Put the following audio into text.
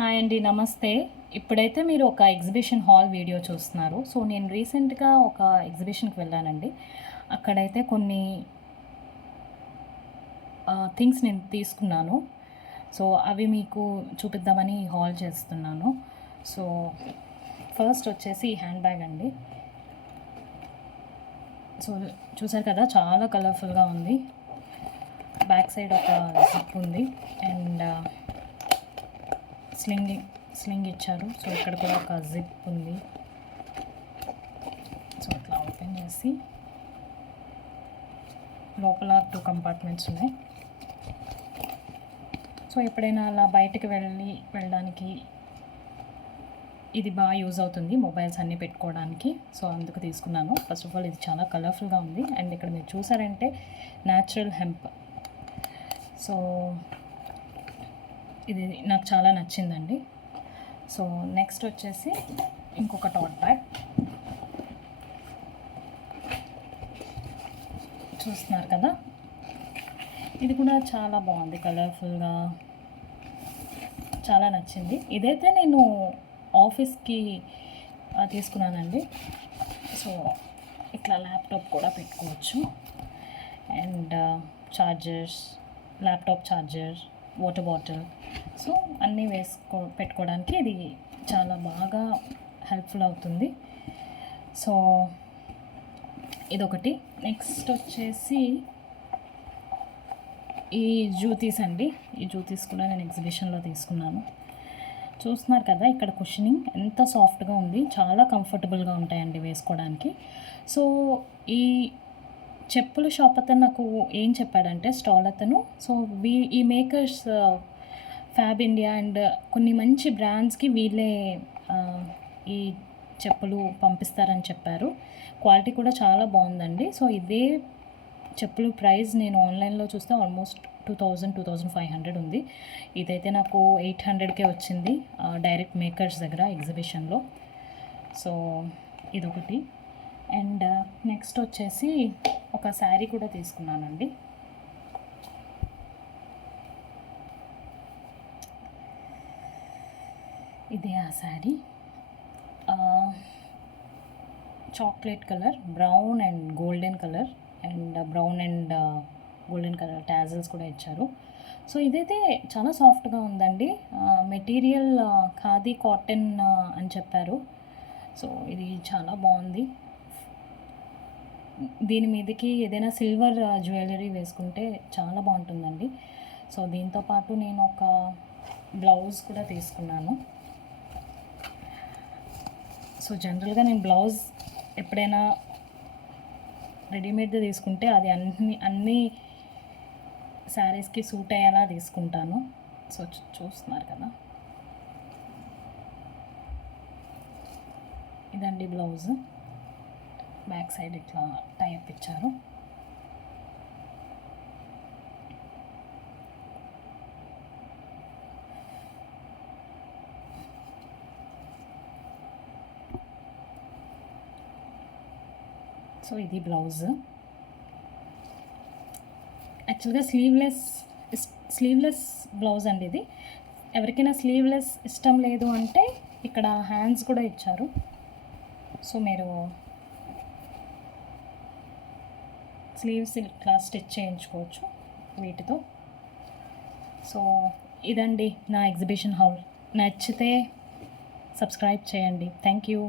Hi అండి, నమస్తే. ఇప్పుడైతే మీరు ఒక ఎగ్జిబిషన్ హాల్ వీడియో చూస్తున్నారు. సో నేను రీసెంట్గా ఒక ఎగ్జిబిషన్కి వెళ్ళానండి. అక్కడైతే కొన్ని థింగ్స్ నేను తీసుకున్నాను. సో అవి మీకు చూపిద్దామని హాల్ చేస్తున్నాను. సో ఫస్ట్ వచ్చేసి హ్యాండ్ బ్యాగ్ అండి. సో చూసారు కదా, చాలా కలర్ఫుల్గా ఉంది. బ్యాక్ సైడ్ ఒక జిప్ ఉంది అండ్ స్లింగ్ ఇచ్చారు. సో ఇక్కడ కూడా ఒక జిప్ ఉంది. సో ఇట్లా ఓపెన్ చేసి లోపల 2 కంపార్ట్మెంట్స్ ఉన్నాయి. సో ఎప్పుడైనా అలా బయటకు వెళ్ళడానికి ఇది బాగా యూజ్ అవుతుంది, మొబైల్స్ అన్నీ పెట్టుకోవడానికి. సో అందుకు తీసుకున్నాను. ఫస్ట్ ఆఫ్ ఆల్ ఇది చాలా కలర్ఫుల్గా ఉంది అండ్ ఇక్కడ మీరు చూసారంటే న్యాచురల్ హెంప్. సో ఇది నాకు చాలా నచ్చిందండి. సో నెక్స్ట్ వచ్చేసి ఇంకొక టాట్ బ్యాగ్ చూస్తున్నారు కదా, ఇది కూడా చాలా బాగుంది, కలర్ఫుల్గా చాలా నచ్చింది. ఇదైతే నేను ఆఫీస్కి తీసుకున్నానండి. సో ఇట్లా ల్యాప్టాప్ కూడా పెట్టుకోవచ్చు and chargers, laptop charger, water bottle, so అన్నీ పెట్టుకోవడానికి ఇది చాలా బాగా హెల్ప్ఫుల్ అవుతుంది. సో ఇదొకటి. నెక్స్ట్ వచ్చేసి ఈ జ్యూతీస్ అండి. ఈ జ్యూతీస్ కూడా నేను ఎగ్జిబిషన్లో తీసుకున్నాను. చూస్తున్నారు కదా, ఇక్కడ కుషనింగ్ ఎంత సాఫ్ట్గా ఉంది, చాలా కంఫర్టబుల్గా ఉంటాయండి వేసుకోవడానికి. సో ఈ చెప్పుల షాప్ అతను నాకు ఏం చెప్పాడంటే, స్టాల్ అతను, సో ఈ మేకర్స్ ఫ్యాబ్ ఇండియా అండ్ కొన్ని మంచి బ్రాండ్స్కి వీళ్ళే ఈ చెప్పులు పంపిస్తారని చెప్పారు. క్వాలిటీ కూడా చాలా బాగుందండి. సో ఇదే చెప్పులు ప్రైస్ నేను ఆన్లైన్లో చూస్తే ఆల్మోస్ట్ 2500 ఉంది. ఇదైతే నాకు 800కే వచ్చింది డైరెక్ట్ మేకర్స్ దగ్గర ఎగ్జిబిషన్లో. సో ఇదొకటి. అండ్ నెక్స్ట్ వచ్చేసి ఒక శారీ కూడా తీసుకున్నానండి. ఇదే ఆ sari, chocolate colour, brown and golden colour and brown and golden colour tassels కూడా ఇచ్చారు. సో ఇదైతే చాలా సాఫ్ట్గా ఉందండి. మెటీరియల్ ఖాదీ కాటన్ అని చెప్పారు. సో ఇది చాలా బాగుంది. దీని మీదకి ఏదైనా సిల్వర్ జ్యువెలరీ వేసుకుంటే చాలా బాగుంటుందండి. సో దీంతోపాటు నేను ఒక బ్లౌజ్ కూడా తీసుకున్నాను. సో జనరల్గా నేను బ్లౌజ్ ఎప్పుడైనా రెడీమేడ్ది తీసుకుంటే అది అన్ని శారీస్కి సూట్ అయ్యేలా తీసుకుంటాను. సో చూస్తున్నారు కదా, ఇదండి బ్లౌజ్. బ్యాక్ సైడ్ ఇట్లా టైప్ ఇచ్చారు. సో ఇది బ్లౌజ్. యాక్చువల్గా స్లీవ్లెస్ బ్లౌజ్ అండి ఇది. ఎవరికైనా స్లీవ్లెస్ ఇష్టం లేదు అంటే ఇక్కడ హ్యాండ్స్ కూడా ఇచ్చారు. సో మీరు స్లీవ్స్ ఇట్లా స్టిచ్ చేయించుకోవచ్చు వీటితో. సో ఇదండి నా ఎగ్జిబిషన్ హాల్. నచ్చితే సబ్స్క్రైబ్ చేయండి. Thank you.